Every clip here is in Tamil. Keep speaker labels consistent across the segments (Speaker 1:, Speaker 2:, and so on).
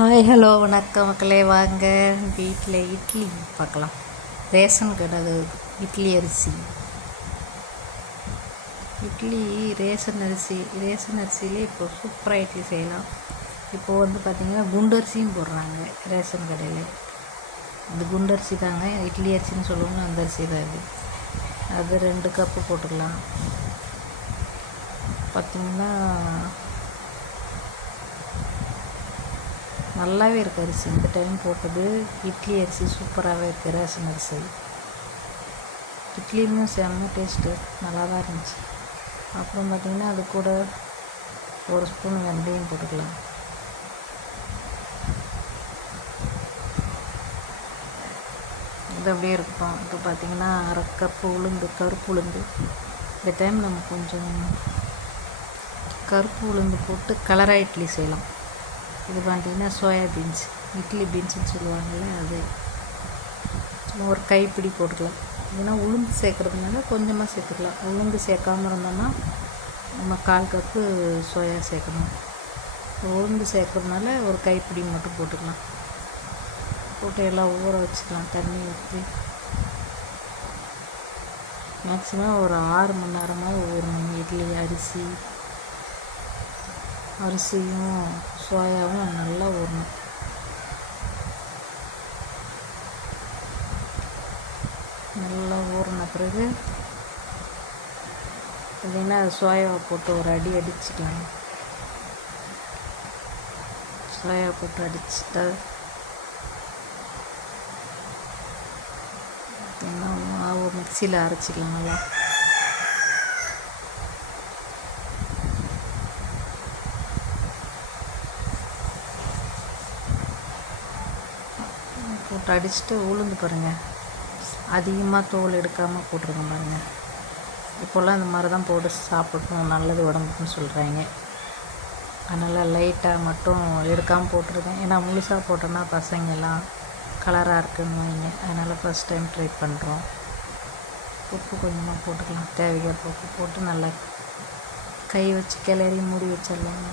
Speaker 1: ஹாய் ஹலோ வணக்கம் மக்களே. வாங்க. வீட்டில் இட்லி பார்க்கலாம். ரேஷன் கடை அது இட்லி அரிசி. இட்லி ரேஷன் அரிசி ரேஷன் அரிசியிலே இப்போ சூப்பராக இட்லி செய்யலாம். இப்போது வந்து பார்த்திங்கன்னா குண்டரிசியும் போடுறாங்க ரேஷன் கடையில். அது குண்டரிசி தாங்க இட்லி அரிசின்னு சொல்லுவோம்னா அந்த அரிசி தான் இது அது ரெண்டு கப்பு போட்டுக்கலாம். பார்த்திங்கன்னா நல்லாவே இருக்குது அரிசி. இந்த டைம் போட்டது இட்லி அரிசி சூப்பராகவே இருக்குது ரேஷன் அரிசி. இட்லியுமே செம்ம டேஸ்ட்டு நல்லா தான் இருந்துச்சு. அப்புறம் பார்த்திங்கன்னா அது கூட ஒரு ஸ்பூன் வெந்தயம் போட்டுக்கலாம். இது அப்படியே இருக்கும். இப்போ பார்த்திங்கன்னா அரை கப்பு உளுந்து கருப்பு உளுந்து. இந்த டைம் நம்ம கொஞ்சம் கருப்பு உளுந்து போட்டு கலராக இட்லி செய்யலாம். இது பண்ணிட்டீங்கன்னா சோயா பீன்ஸ். இட்லி பீன்ஸுன்னு சொல்லுவாங்கள்ல அது. ஒரு கைப்பிடி போட்டுக்கலாம். ஏன்னா உளுந்து சேர்க்குறதுனால கொஞ்சமாக சேர்த்துக்கலாம். உளுந்து சேர்க்காம இருந்தோம்னா நம்ம கால் கப்பு சோயா சேர்க்கணும். உளுந்து சேர்க்குறதுனால ஒரு கைப்பிடி மட்டும் போட்டுக்கலாம். போட்டு எல்லாம் ஊற வச்சுக்கலாம் தண்ணி ஊற்றி மேக்ஸிமம் ஒரு ஆறு மணி நேரமாக ஊறணும். இட்லி அரிசி அரிசியும் சோயாவும் நல்லா ஊறணும். நல்லா ஊறின பிறகு பார்த்திங்கன்னா சோயாவை போட்டு ஒரு அடி அடிச்சுக்கலாம். சோயா போட்டு அடிச்சுட்டா மாவு மிக்சியில் அரைச்சிக்கலாம் நல்லா. போட்டு அடிச்சுட்டு உளுந்து பாருங்கள் அதிகமாக தோல் எடுக்காமல் போட்டிருக்கேன் பாருங்கள் இப்போல்லாம் இந்த மாதிரி தான் போட்டு சாப்பிடணும் நல்லது உடம்புக்குன்னு சொல்கிறாங்க அதனால் லைட்டாக மட்டும் எடுக்காமல் போட்டிருக்கேன். ஏன்னா முழுசாக போட்டோன்னா பசங்கெல்லாம் கலராக இருக்குன்னு வைங்க. அதனால் ஃபஸ்ட் டைம் ட்ரை பண்ணுறோம் உப்பு கொஞ்சமாக போட்டுக்கலாம். தேவையான உப்பு போட்டு நல்லா கை வச்சு கிளறி மூடி வச்சிடலாம்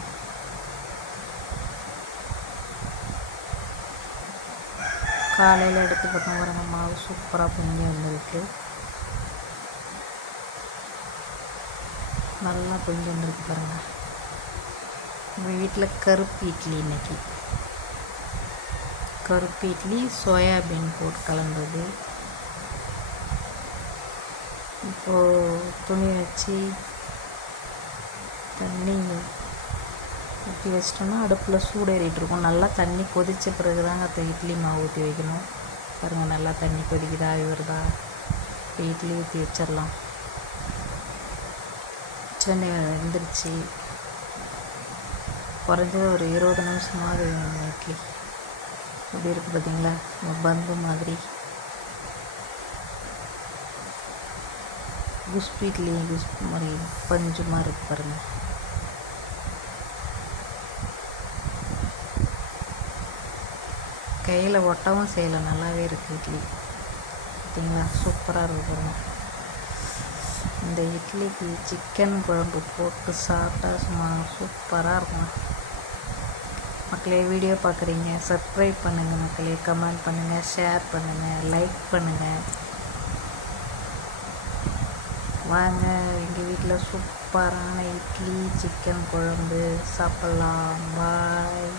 Speaker 1: காலையில் எடுத்து போட்டோம். பாருங்க மாவு சூப்பராக பொங்கி வந்திருக்கு. நல்லா பொங்கி வந்திருக்கு பாருங்கள் உங்கள் வீட்டில் கருப்பு இட்லி இன்னைக்கு. கருப்பு இட்லி சோயாபீன் போட்டு கலந்தது. இப்போது துணி வச்சு தண்ணி ஊற்றி வச்சிட்டோம்னா அடுப்பில் சூடேறிட்டு இருக்கும். நல்லா தண்ணி கொதித்த பிறகு தாங்க அந்த இட்லி மாவு ஊற்றி வைக்கணும். பாருங்கள் நல்லா தண்ணி கொதிக்குதா வருதா இப்போ இட்லி ஊற்றி வச்சிடலாம். சென்னை எழுந்திரிச்சு குறைஞ்சது ஒரு இருபது நிமிஷமாவது இட்லி. எப்படி இருக்குது பார்த்தீங்களா? பந்து மாதிரி. குஸ்பு இட்லி குஸ்பு மாதிரி பஞ்சு மாதிரி பாருங்கள் கையில் ஒட்டவும் செய்யலை. நல்லாவே இருக்குது இட்லி. பார்த்தீங்களா சூப்பராக இருக்கும் இந்த இட்லிக்கு சிக்கன் குழம்பு போட்டு சாப்பிட்டா சும்மா சூப்பராக இருக்கும் மக்களே வீடியோ பார்க்குறீங்க சப்ஸ்கிரைப் பண்ணுங்கள் மக்களே. கமெண்ட் பண்ணுங்கள் ஷேர் பண்ணுங்கள் லைக் பண்ணுங்கள் வாங்க எங்கள் வீட்டில் சூப்பரான இட்லி சிக்கன் குழம்பு. சாப்பிட்லாம். பாய்